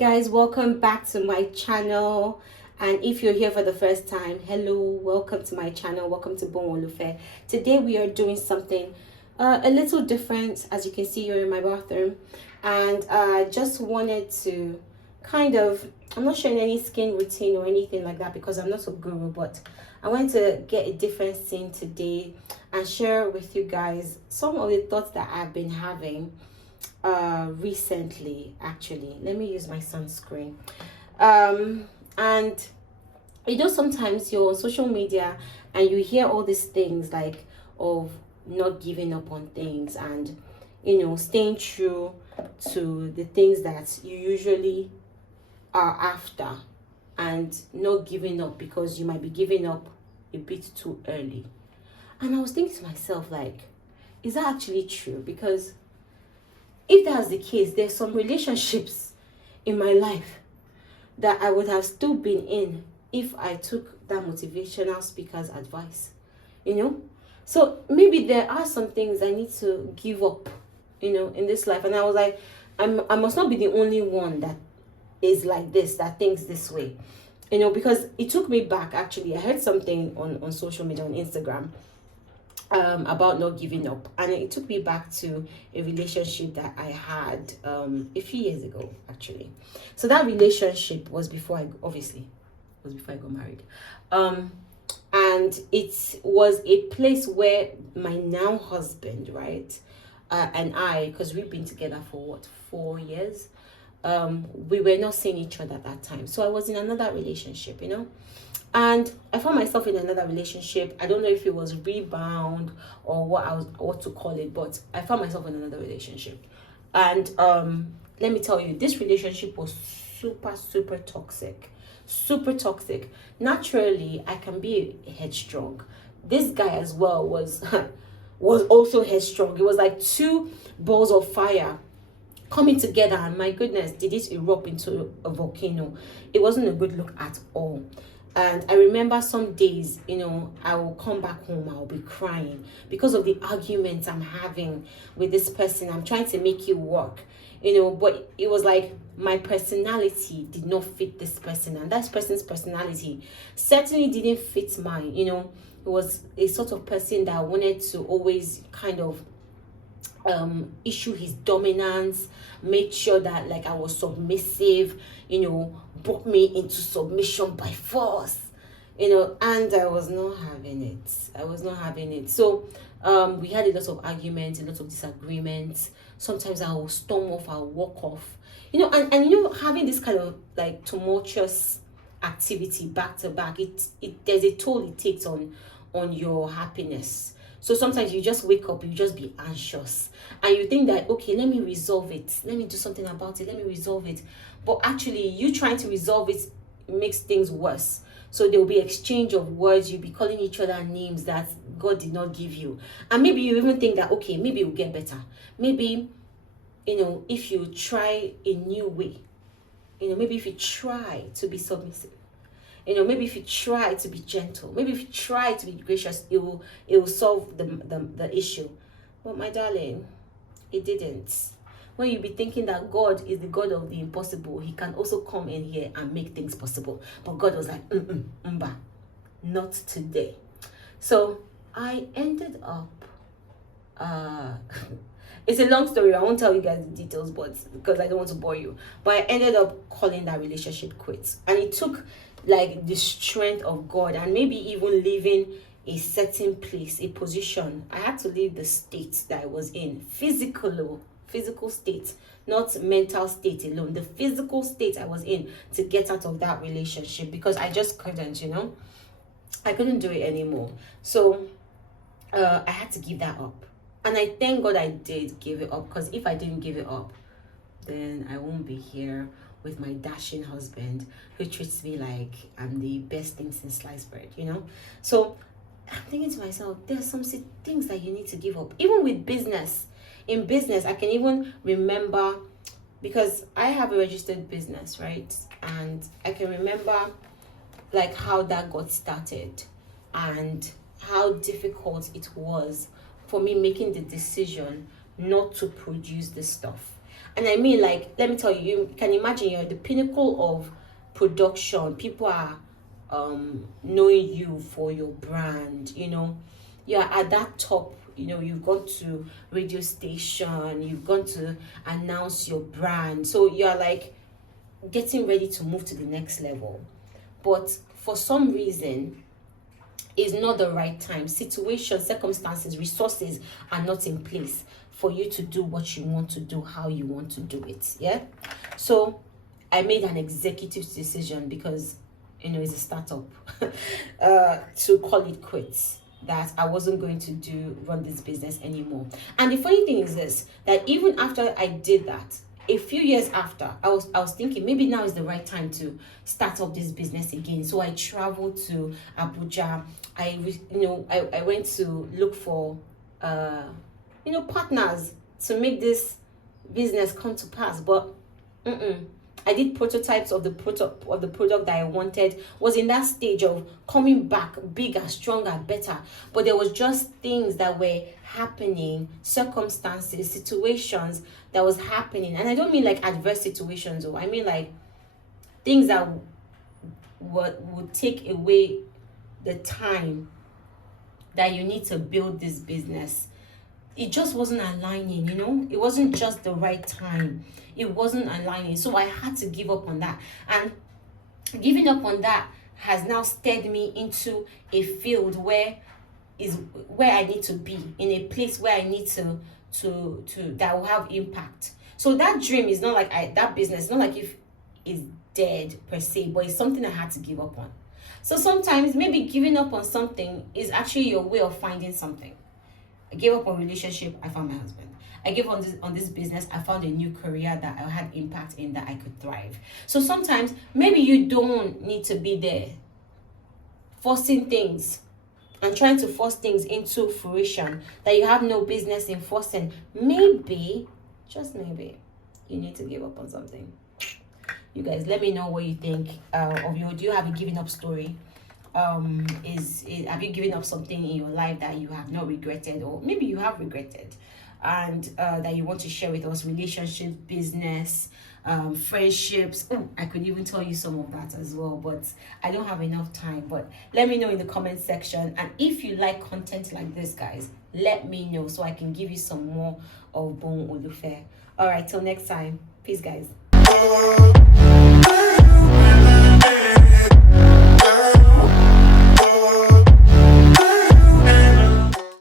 guys, welcome back to my channel. And if you're here for the first time, hello, welcome to my channel, welcome to bounolufe. Today we are doing something a little different. As you can see, you're in my bathroom, and I just wanted to I'm not showing any skin routine or anything like that because I'm not a guru, but I wanted to get a different scene today and share with you guys some of the thoughts that I've been having recently. Actually, let me use my sunscreen. And sometimes you're on social media and you hear all these things like of not giving up on things and staying true to the things that you usually are after, and not giving up because you might be giving up a bit too early. And I was thinking to myself, like, is that actually true? Because if that's the case, there's some relationships in my life that I would have still been in if I took that motivational speaker's advice, So maybe there are some things I need to give up, in this life. And I was like, I must not be the only one that is like this, that thinks this way, because it took me back. Actually, I heard something on social media, on Instagram, about not giving up, and it took me back to a relationship that I had a few years ago, actually. So that relationship was before I got married, and it was a place where my now husband, right, and I, because we've been together for 4 years, we were not seeing each other at that time. So I was in another relationship, and I found myself in another relationship. I don't know if it was rebound or what to call it, but I found myself in another relationship. And let me tell you, this relationship was super toxic. Super toxic. Naturally, I can be headstrong. This guy as well was also headstrong. It was like two balls of fire coming together, and my goodness, did it erupt into a volcano. It wasn't a good look at all. And I remember some days, I will come back home, I'll be crying because of the arguments I'm having with this person. I'm trying to make it work, but it was like my personality did not fit this person, and that person's personality certainly didn't fit mine. It was a sort of person that wanted to always kind of issue his dominance, made sure that like I was submissive, brought me into submission by force, and I was not having it. So we had a lot of arguments, a lot of disagreements. Sometimes I will storm off, I'll walk off, and having this kind of like tumultuous activity back to back, it there's a toll it takes on your happiness. So sometimes you just wake up, you just be anxious, and you think that, okay, let me resolve it. Let me do something about it. Let me resolve it. But actually, you trying to resolve it makes things worse. So there will be exchange of words. You'll be calling each other names that God did not give you. And maybe you even think that, okay, maybe it will get better. Maybe, if you try a new way, maybe if you try to be submissive, maybe if you try to be gentle, maybe if you try to be gracious, it will solve the issue. But my darling, it didn't. When you be thinking that God is the God of the impossible, he can also come in here and make things possible. But God was like, not today. So I ended up, it's a long story. I won't tell you guys the details, but because I don't want to bore you. But I ended up calling that relationship quits. And it took like the strength of God, and maybe even leaving a certain place, a position. I had to leave the state that I was in, physical state, not mental state alone, the physical state I was in, to get out of that relationship, because I just couldn't, I couldn't do it anymore. So I had to give that up, and I thank God I did give it up, because if I didn't give it up, then I won't be here with my dashing husband who treats me like I'm the best thing since sliced bread, So I'm thinking to myself, there's some things that you need to give up. Even with business. In business, I can even remember, because I have a registered business, right? And I can remember like how that got started and how difficult it was for me making the decision not to produce this stuff. And I mean, like, let me tell you, you can imagine you're at the pinnacle of production. People are knowing you for your brand, you know. You're at that top, you know, you've gone to radio station, you've gone to announce your brand. So you're like getting ready to move to the next level. But for some reason, is not the right time. Situations, circumstances, resources are not in place for you to do what you want to do, how you want to do it. Yeah. So I made an executive decision because, you know, it's a startup, to call it quits. That I wasn't going to run this business anymore. And the funny thing is this, that even after I did that, a few years after, I was thinking maybe now is the right time to start up this business again. So I traveled to Abuja. I went to look for partners to make this business come to pass. But I did prototypes of the product that I wanted. Was in that stage of coming back bigger, stronger, better. But there was just things that were happening, circumstances, situations that was happening. And I don't mean like adverse situations, or I mean like things that would take away the time that you need to build this business. It just wasn't aligning, you know. It wasn't just the right time. It wasn't aligning. So I had to give up on that. And giving up on that has now steered me into a field where I need to be, in a place where I need to that will have impact. So that dream is not like that business, not like if it's dead per se, but it's something I had to give up on. So sometimes maybe giving up on something is actually your way of finding something. I gave up on relationship, I found my husband. I gave on this business, I found a new career that I had impact in, that I could thrive. So sometimes maybe you don't need to be there forcing things and trying to force things into fruition that you have no business in forcing. Maybe, just maybe, you need to give up on something. You guys, let me know what you think do you have a giving up story? Have you given up something in your life that you have not regretted, or maybe you have regretted, and that you want to share with us? Relationships, business, friendships. I could even tell you some of that as well, but I don't have enough time. But let me know in the comment section, and if you like content like this, guys, let me know so I can give you some more of bounolufe. All right, till next time, peace, guys.